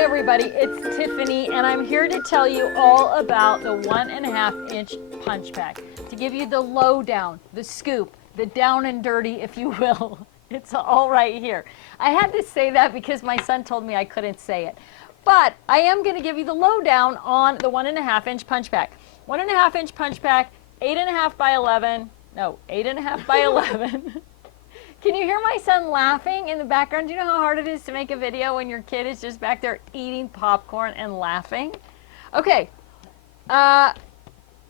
everybody, it's Tiffany and I'm here to tell you all about the 1.5-inch punch pack. To give you the lowdown, the scoop, the down and dirty, if you will. It's all right here. I had to say that because my son told me I couldn't say it. But I am going to give you the lowdown on the 1.5-inch punch pack. 1.5-inch punch pack, 8.5 by 11, no, 8.5 by 11. Can you hear my son laughing in the background? Do you know how hard it is to make a video when your kid is just back there eating popcorn and laughing? Okay, 11,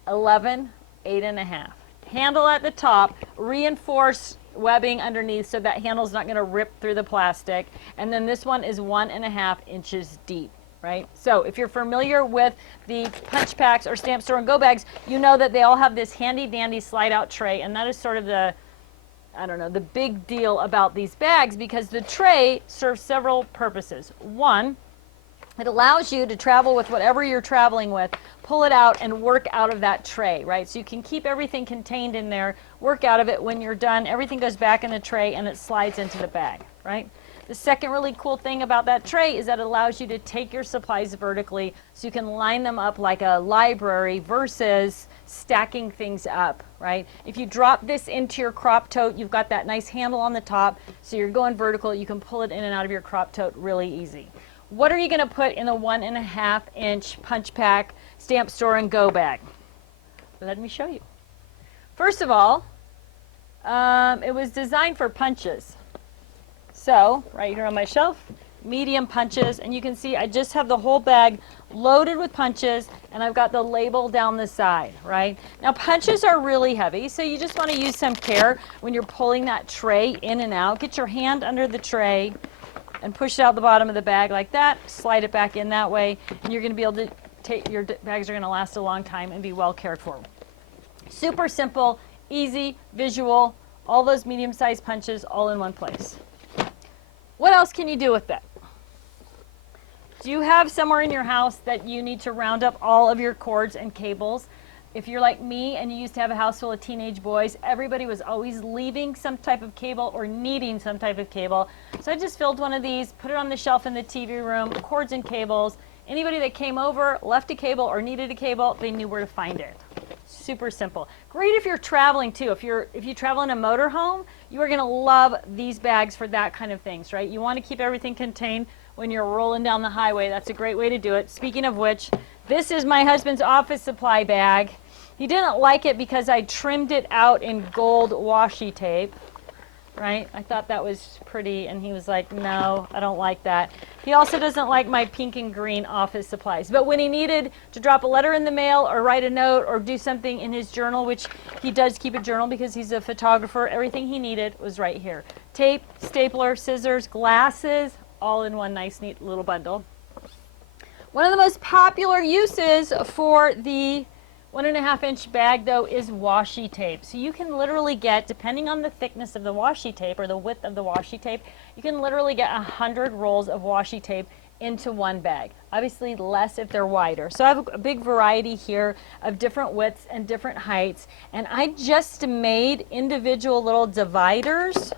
8.5. Handle at the top, reinforced webbing underneath so that handle's not going to rip through the plastic. And then this one is 1.5 inches deep, right? So if you're familiar with the punch packs or stamp store and go bags, you know that they all have this handy dandy slide out tray, and that is sort of the, I don't know, the big deal about these bags, because the tray serves several purposes. One, it allows you to travel with whatever you're traveling with, pull it out and work out of that tray, right? So you can keep everything contained in there, work out of it. When you're done, everything goes back in the tray and it slides into the bag, right? The second really cool thing about that tray is that it allows you to take your supplies vertically so you can line them up like a library versus stacking things up, right? If you drop this into your crop tote, you've got that nice handle on the top, so you're going vertical. You can pull it in and out of your crop tote really easy. What are you going to put in a 1.5-inch punch pack stamp store and go bag? Let me show you. First of all, it was designed for punches. So, right here on my shelf, medium punches, and you can see I just have the whole bag loaded with punches, and I've got the label down the side, right? Now, punches are really heavy, so you just want to use some care when you're pulling that tray in and out. Get your hand under the tray and push it out the bottom of the bag like that, slide it back in that way, and you're going to be able to take, your bags are going to last a long time and be well cared for. Super simple, easy, visual, all those medium-sized punches all in one place. What else can you do with that? Do you have somewhere in your house that you need to round up all of your cords and cables? If you're like me and you used to have a house full of teenage boys, everybody was always leaving some type of cable or needing some type of cable. So I just filled one of these, put it on the shelf in the TV room, cords and cables. Anybody that came over, left a cable or needed a cable, they knew where to find it. Super simple. Great if you're traveling too. If you travel in a motorhome, you are going to love these bags for that kind of things, right? You want to keep everything contained when you're rolling down the highway. That's a great way to do it. Speaking of which, this is my husband's office supply bag. He didn't like it because I trimmed it out in gold washi tape, right? I thought that was pretty, and he was like, no, I don't like that. He also doesn't like my pink and green office supplies. But when he needed to drop a letter in the mail or write a note or do something in his journal, which he does keep a journal because he's a photographer, everything he needed was right here. Tape, stapler, scissors, glasses, all in one nice, neat little bundle. One of the most popular uses for the 1.5-inch bag, though, is washi tape. So you can literally get, depending on the thickness of the washi tape or the width of the washi tape, you can literally get 100 rolls of washi tape into one bag. Obviously less if they're wider. So I have a big variety here of different widths and different heights. And I just made individual little dividers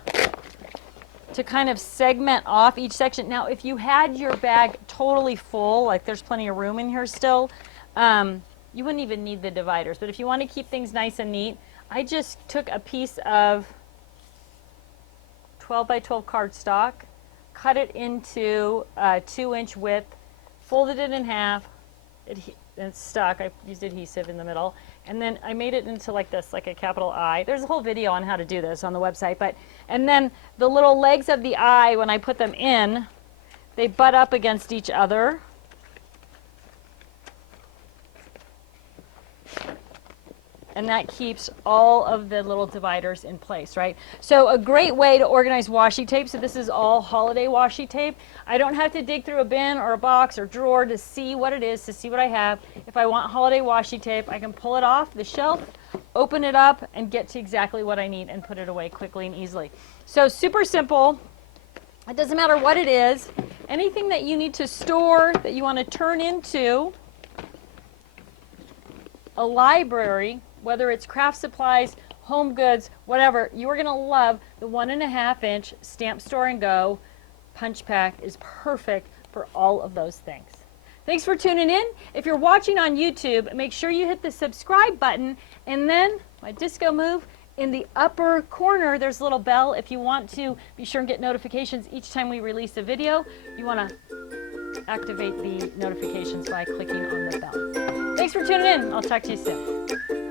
to kind of segment off each section. Now, if you had your bag totally full, like there's plenty of room in here still, you wouldn't even need the dividers. But if you want to keep things nice and neat, I just took a piece of 12 by 12 cardstock, cut it into a 2-inch width, folded it in half, it's stuck. I used adhesive in the middle, and then I made it into like this, like a capital I. There's a whole video on how to do this on the website, and then the little legs of the I, when I put them in, they butt up against each other. And that keeps all of the little dividers in place, right? So a great way to organize washi tape. So this is all holiday washi tape. I don't have to dig through a bin or a box or drawer to see what it is, to see what I have. If I want holiday washi tape, I can pull it off the shelf, open it up, and get to exactly what I need and put it away quickly and easily. So super simple. It doesn't matter what it is. Anything that you need to store, that you want to turn into a library, whether it's craft supplies, home goods, whatever, you are going to love the 1.5-inch Stamp Store and Go punch pack. Is perfect for all of those things. Thanks for tuning in. If you're watching on YouTube, make sure you hit the subscribe button, and then my disco move, in the upper corner, there's a little bell. If you want to be sure and get notifications each time we release a video, you want to activate the notifications by clicking on the bell. Thanks for tuning in. I'll talk to you soon.